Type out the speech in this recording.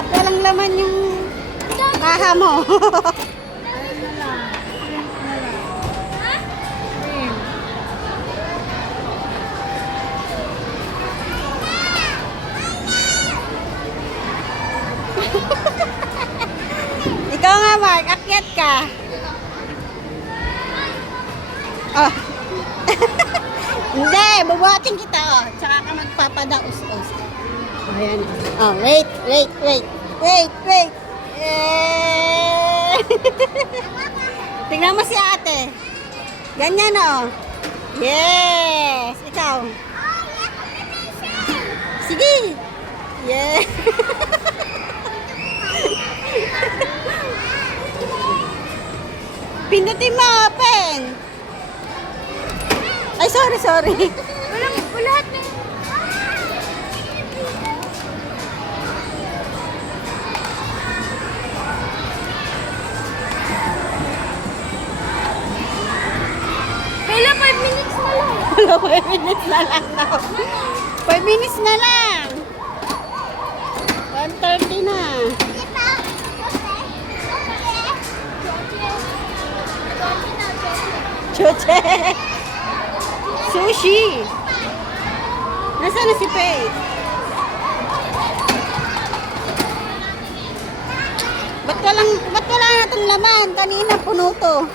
Ba't walang laman yung kaha mo? Ayun na lang. Shrimp na lang. Shrimp. Ikaw nga, Mark. Akyat ka. Oh. Hindi, bubuhatin kita. Oh. Tsaka ka magpapadaos-os. Oh, ayan. Oh, wait. Wait. Eh. Tingnan mo si ate. Ganyan, oh. Yes. Ikaw. Sige. Yes. Pindutin mo, open. Ay, sorry. Lahat na. Kailan 5 minutes na lang. Wala, 5 minutes na lang daw. 5 minutes na lang. 1:30 na. Choche. Sushi. Nasaan na si Faith? Ba't wala na itong laman? Kanina puno to.